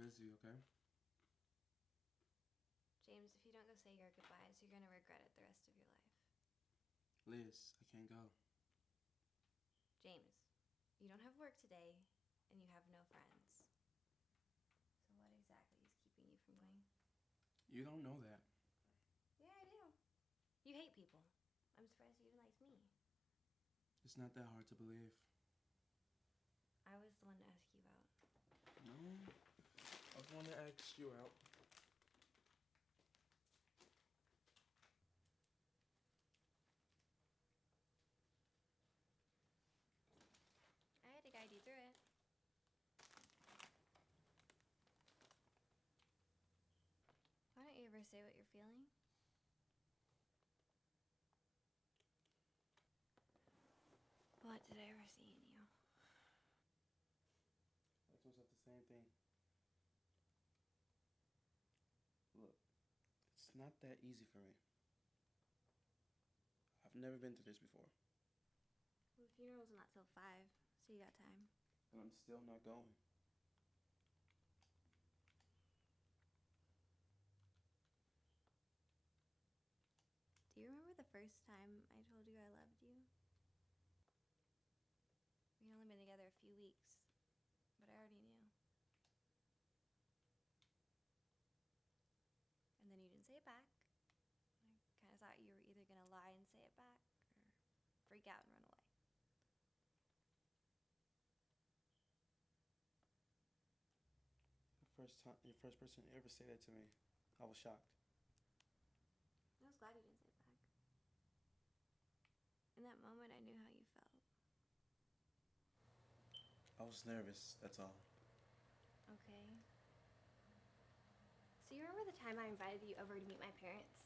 busy, okay? James, if you don't go say your goodbyes, you're going to regret it the rest of your life. Liz, I can't go. James, you don't have work today, and you have no friends. So what exactly is keeping you from going? You don't know that. Yeah, I do. You hate people. I'm surprised you even liked me. It's not that hard to believe. I was the one to ask you out. No, I was the one that asked you out. I had to guide you through it. Why don't you ever say what you're feeling? What did I ever see in you? I told myself the same thing. Look, it's not that easy for me. I've never been through this before. Well, the funeral's not till 5, so you got time. And I'm still not going. Do you remember the first time I told you I loved you? We'd only been together a few weeks, but I already knew. And then you didn't say it back. I kind of thought you were either going to lie and say it back or freak out and run away. The first person to ever say that to me, I was shocked. I was glad you didn't say it back. In that moment, I knew how you felt. I was nervous, that's all. Okay. So you remember the time I invited you over to meet my parents?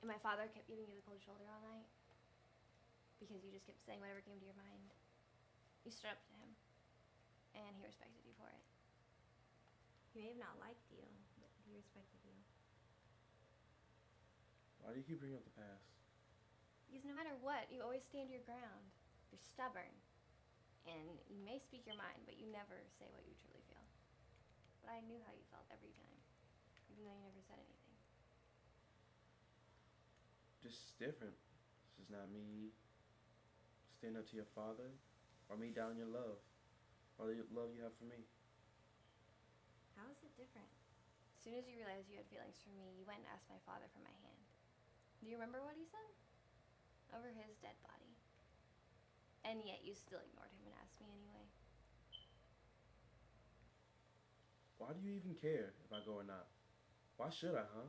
And my father kept giving you the cold shoulder all night? Because you just kept saying whatever came to your mind. You stood up to him, and he respected you for it. He may have not liked you, but he respected you. Why do you keep bringing up the past? Because no matter what, you always stand your ground. You're stubborn. And you may speak your mind, but you never say what you truly feel. But I knew how you felt every time, even though you never said anything. Just different. This is not me standing up to your father, or me down your love, or the love you have for me. How is it different? As soon as you realized you had feelings for me, you went and asked my father for my hand. Do you remember what he said? Over his dead body. And yet you still ignored him and asked me anyway. Why do you even care if I go or not? Why should I, huh?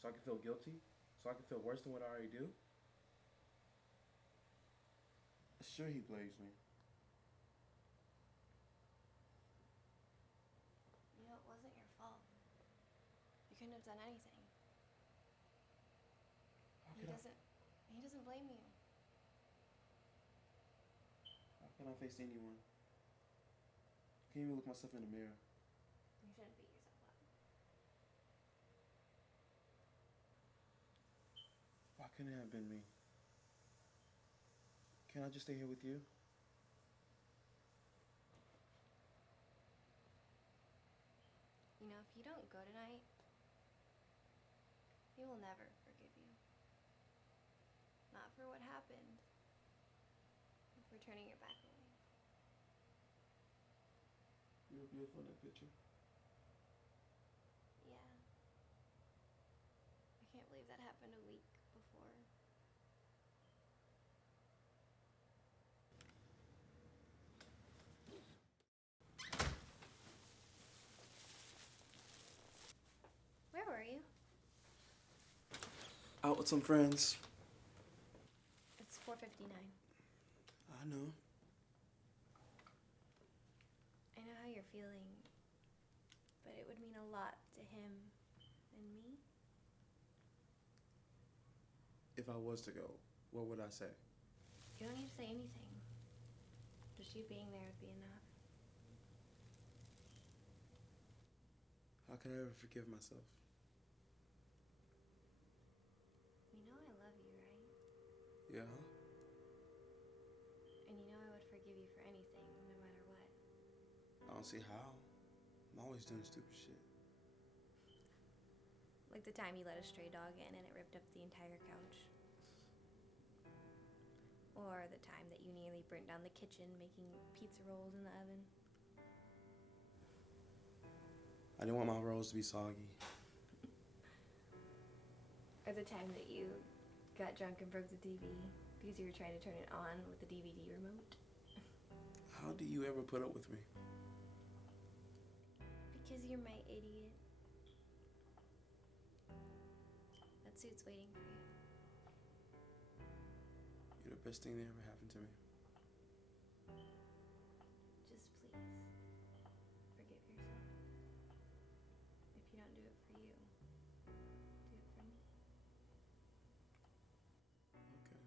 So I can feel guilty? So I can feel worse than what I already do? Sure, he blames me. You know, it wasn't your fault. You couldn't have done anything. He doesn't blame you. How can I face anyone? I can't even look myself in the mirror. You shouldn't beat yourself up. Why couldn't it have been me? Can't I just stay here with you? You know, if you don't go tonight, he will never forgive you. Not for what happened, but for turning your back away. You were beautiful in that picture. Yeah. I can't believe that happened a week before. Where were you? Out with some friends. It's 4:59. I know. I know how you're feeling, but it would mean a lot to him and me. If I was to go, what would I say? You don't need to say anything. Just you being there would be enough. How can I ever forgive myself? You know I love you, right? Yeah? And you know I would forgive you for anything, no matter what. I don't see how. I'm always doing stupid shit. Like the time you let a stray dog in and it ripped up the entire couch. Or the time that you nearly burnt down the kitchen making pizza rolls in the oven. I didn't want my rolls to be soggy. Or the time that you got drunk and broke the TV because you were trying to turn it on with the DVD remote. How do you ever put up with me? Because you're my idiot. That suit's waiting for you. You're the best thing that ever happened to me. Just please, forgive yourself. If you don't do it for you, do it for me. Okay.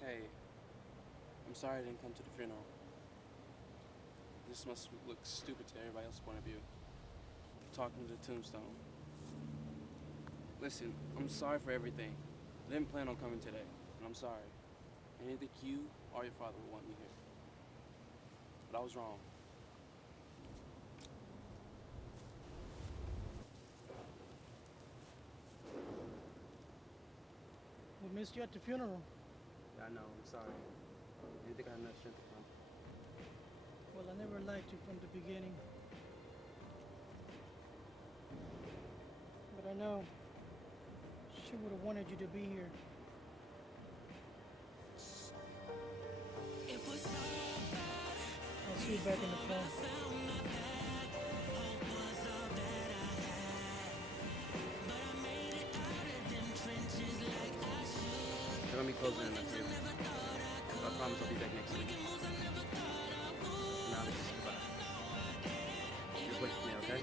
Hey, I'm sorry I didn't come to the funeral. This must look stupid to everybody else's point of view. Talking to the tombstone. Listen, I'm sorry for everything. I didn't plan on coming today, and I'm sorry. I didn't think you or your father would want me here. But I was wrong. We missed you at the funeral. Yeah, I know, I'm sorry. I didn't think I had enough strength to come. Well, I never liked you from the beginning. But I know she would have wanted you to be here. I'll see you back in the fall. They're gonna be closing in next year. So I promise I'll be back next week. Now, goodbye. Just wait for me, okay?